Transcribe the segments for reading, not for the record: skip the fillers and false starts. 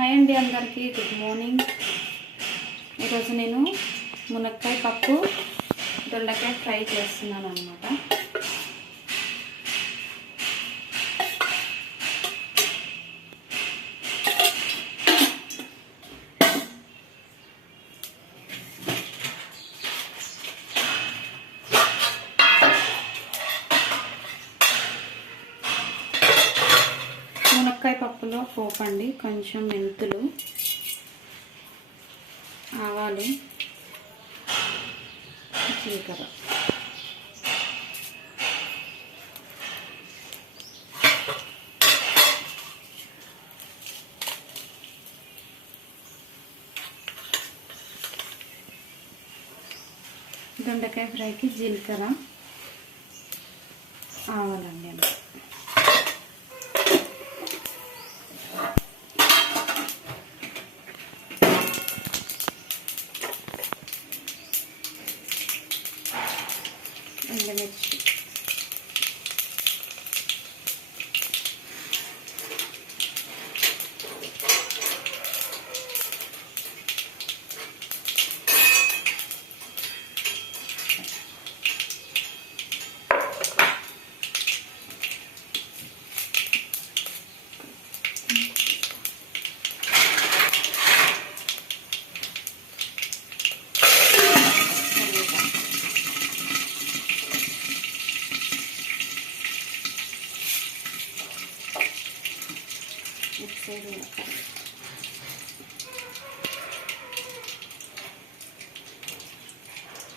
Hi అండి అందరికీ good morning. ఈరోజు నేను మునక్కాయ పప్పు దొండకాయ ఫ్రై చేస్తున్నాను అన్నమాట. మునక్కాయ పప్పులో పోపు అండి, కొంచెం మెంతులు, ఆవాలు, జీలకర్ర, దొండకాయ ఫ్రైకి జీలకర్ర, ఆవాలండి అండి. ఎండుమిర్చి,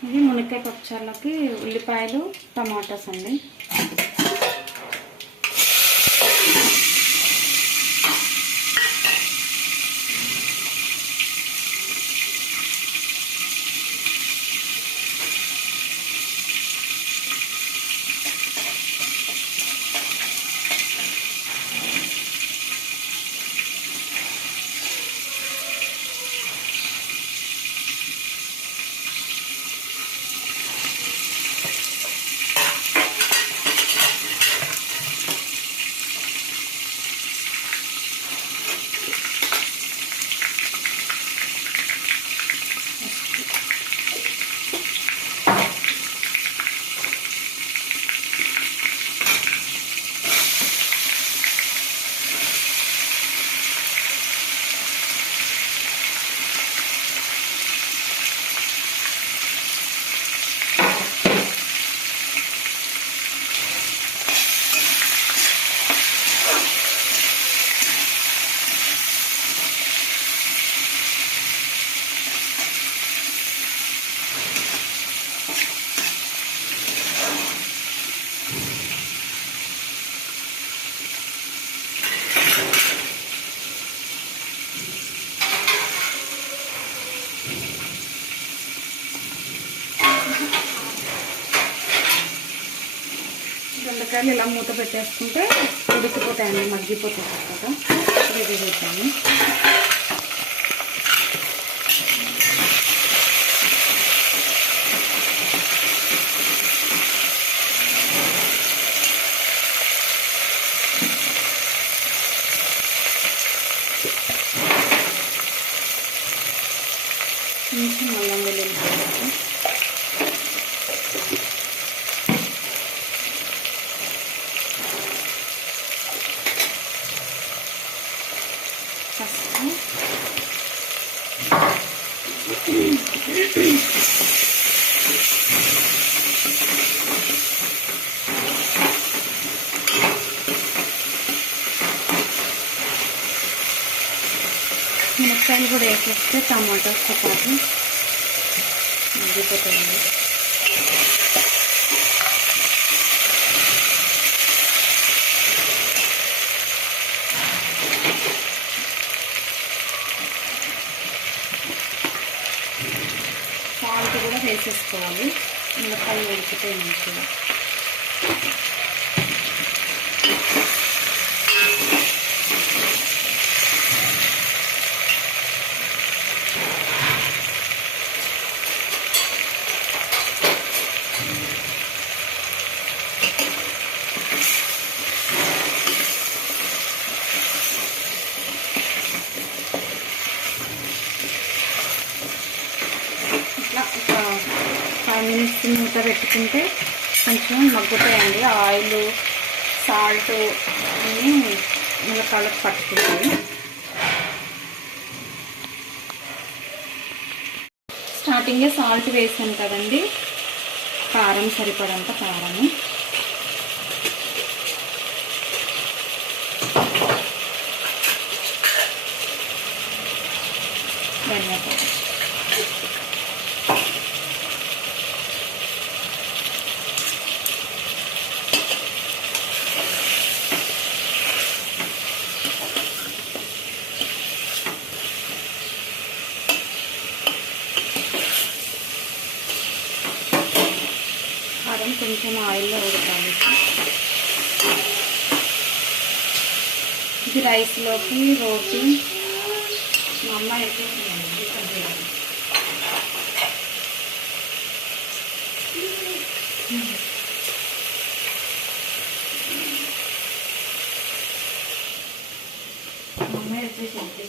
ఇది మునక్కాయ పప్పుచారులోకి ఉల్లిపాయలు, టమాటాస్ అండి. దొండకాయలు ఇలా మూత పెట్టేసుకుంటే ఉడికిపోతాయండి, మగ్గిపోతాయి కదా. రెడీ చేద్దాము. కొంచెం అల్లం వెల్లుల్లి మునక్కాయలు కూడా వేసేస్తే టమాటాస్తో పాటు మగ్గిపోతాయండి. సాల్ట్ కూడా వేసేసుకోవాలి, మునక్కాయలు ఉడికిపోయి మంచిగా. వేసి మూత పెట్టుకుంటే కొంచెం మగ్గుతాయండి. ఆయిల్ సాల్ట్ అన్నీ మునక్కాయలకు పట్టుకుంటాయి. స్టార్టింగే సాల్ట్ వేసాను కదండి, కారం సరిపడంత కారము, ధనియాపాలు, కారం కొంచెం ఆయిల్లో ఉడకాలి. ఇది రైస్లోకి రోటీ మా అమ్మ అయితే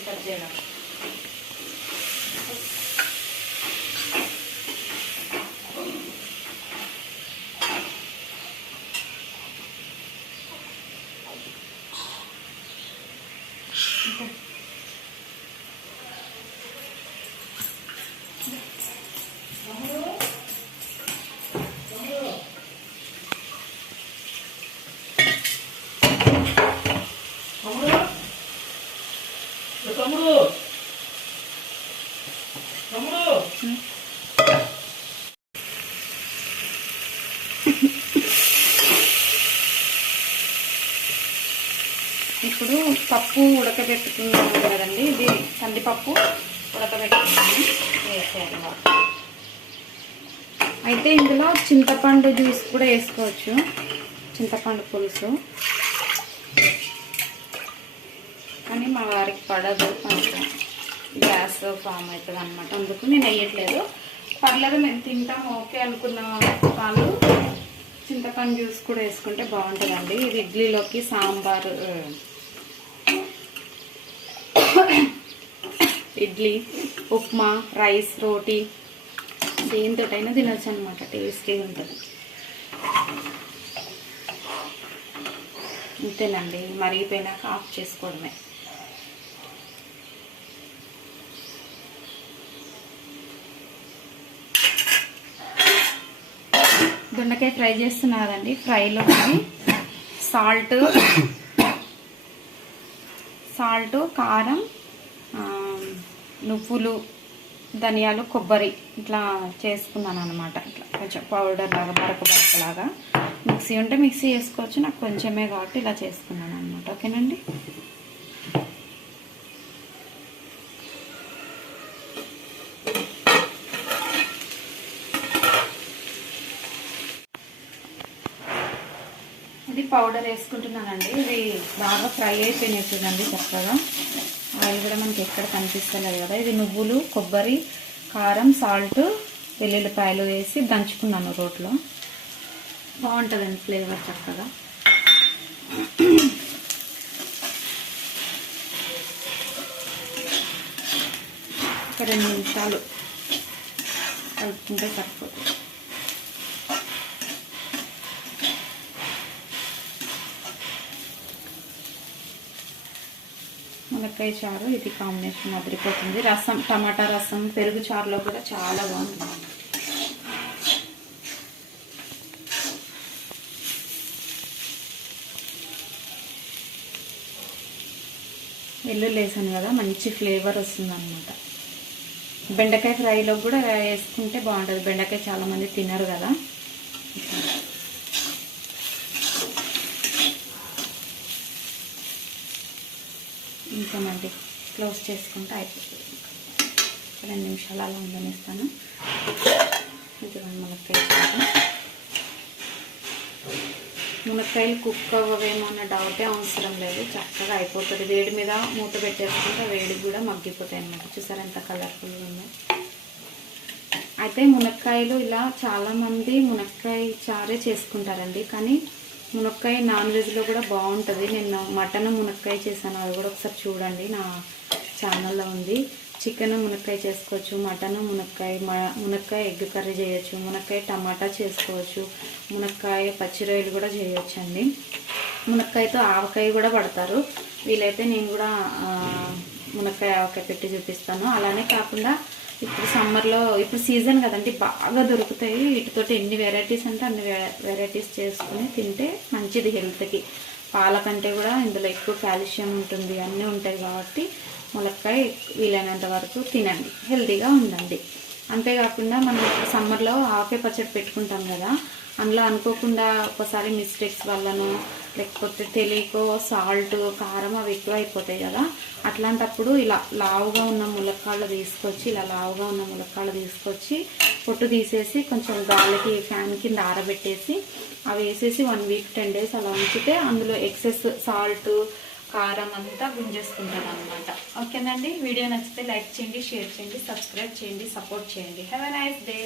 కట్ చేయడం. ఇప్పుడు పప్పు ఉడకబెట్టుకున్నాము కదండి, ఇది కందిపప్పు ఉడకబెట్టుకున్నాము వేసేయాలి. అయితే ఇందులో చింతపండు జ్యూస్ కూడా వేసుకోవచ్చు, చింతపండు పులుసు, కానీ మా వారికి పడదు, కొంచెం గ్యాస్ ఫామ్ అవుతుంది అనమాట, అందుకు నేను వేయట్లేదు. పర్లేదు మేము తింటాం ఓకే అనుకున్న వాళ్ళు చింతపండు జ్యూస్ కూడా వేసుకుంటే బాగుంటుందండి. ఇది ఇడ్లీలోకి, సాంబార్, ఇడ్లీ, ఉప్మా, రైస్, రోటీ దేనితోటైనా తినచ్చు అనమాట, టేస్టీగా ఉంటుంది. అంతేనండి, మరిగిపోయినాక ఆఫ్ చేసుకోవడమే. దొండకాయ ఫ్రై చేస్తున్నారండి. ఫ్రైలోకి సాల్ట్, కారం, నువ్వులు, ధనియాలు, కొబ్బరి ఇట్లా చేసుకున్నాను అనమాట. ఇట్లా కొంచెం పౌడర్ లాగా, బరకలాగా. మిక్సీ ఉంటే మిక్సీ చేసుకోవచ్చు, నాకు కొంచెమే కాబట్టి ఇలా చేసుకున్నాను అనమాట. ఓకేనండి. ఇది పౌడర్ వేసుకుంటున్నానండి. ఇది బాగా ఫ్రై అయిపోయినట్టుందండి చక్కగా. ఆయిల్ కూడా మనకి ఎక్కడ కనిపిస్తలేదు కదా. ఇది నువ్వులు, కొబ్బరి, కారం, సాల్ట్, వెల్లుల్లిపాయలు వేసి దంచుకున్నాను రోట్లో. బాగుంటుందండి ఫ్లేవర్ చక్కగా. ఒక 2 నిమిషాలు కలుపుకుంటే సరిపోతుంది. మునక్కాయ చారు ఇది కాంబినేషన్ అదిరిపోతుంది. రసం, టమాటా రసం, పెరుగు చారులో కూడా చాలా బాగుంటుంది. వెల్లుల్లి వేసాను కదా, మంచి ఫ్లేవర్ వస్తుంది అనమాట. బెండకాయ ఫ్రైలో కూడా వేసుకుంటే బాగుంటుంది. బెండకాయ చాలామంది తినరు కదా. ఇంకేనండి, క్లోజ్ చేసుకుంటే అయిపోతుంది. 2 నిమిషాలు అలా ఉండనిస్తాను. ఇదిగోండి మునక్కాయలు కుక్ అవ్వవేమో అన్న డౌటే అవసరం లేదు, చక్కగా అయిపోతుంది. వేడి మీద మూత పెట్టేసుకుంటే వేడి కూడా మగ్గిపోతాయి అన్నమాట. చూసారు ఎంత కలర్ఫుల్గా ఉన్నాయి. అయితే మునక్కాయలు ఇలా చాలామంది మునక్కాయ చారే చేసుకుంటారండి, కానీ మునక్కాయ నాన్ వెజ్లో కూడా బాగుంటుంది. నేను మటన్ మునక్కాయ చేశాను, అది కూడా ఒకసారి చూడండి, నా ఛానల్లో ఉంది. చికెన్ మునక్కాయ చేసుకోవచ్చు, మటన్ మునక్కాయ ఎగ్ కర్రీ చేయొచ్చు, మునక్కాయ టమాటా చేసుకోవచ్చు, మునక్కాయ పచ్చి రొయ్యలు కూడా చేయొచ్చు అండి. మునక్కాయతో ఆవకాయ కూడా పడతారు. వీలైతే నేను కూడా మునక్కాయ ఆవకాయ పెట్టి చూపిస్తాను. అలానే కాకుండా ఇప్పుడు సమ్మర్లో ఇప్పుడు సీజన్ కదండి, బాగా దొరుకుతాయి. వీటితోటి ఎన్ని వెరైటీస్ అంటే అన్ని వెరైటీస్ చేసుకుని తింటే మంచిది హెల్త్కి. పాల కంటే కూడా ఇందులో ఎక్కువ కాల్షియం ఉంటుంది, అన్నీ ఉంటాయి కాబట్టి మునక్కాయ వీలైనంత వరకు తినండి, హెల్తీగా ఉండండి. అంతేకాకుండా మనం సమ్మర్లో ఆవకాయ పచ్చడి పెట్టుకుంటాం కదా, అందులో అనుకోకుండా ఒకసారి మిస్టేక్స్ వల్లనో లేకపోతే తెలియకో సాల్ట్ కారం అవి ఎక్కువ అయిపోతాయి కదా, అట్లాంటప్పుడు ఇలా లావుగా ఉన్న ములక్కాళ్ళు తీసుకొచ్చి పొట్టు తీసేసి కొంచెం గాలికి ఫ్యాన్ కింద ఆరబెట్టేసి అవి వేసేసి 1 వీక్ 10 డేస్ అలా ఉంచితే అందులో ఎక్సెస్ సాల్ట్ కారం అంతా గుంజేసుకుంటాను అనమాట. ఓకేనండి, వీడియో నచ్చితే లైక్ చేయండి, షేర్ చేయండి, సబ్స్క్రైబ్ చేయండి, సపోర్ట్ చేయండి. Have a nice day.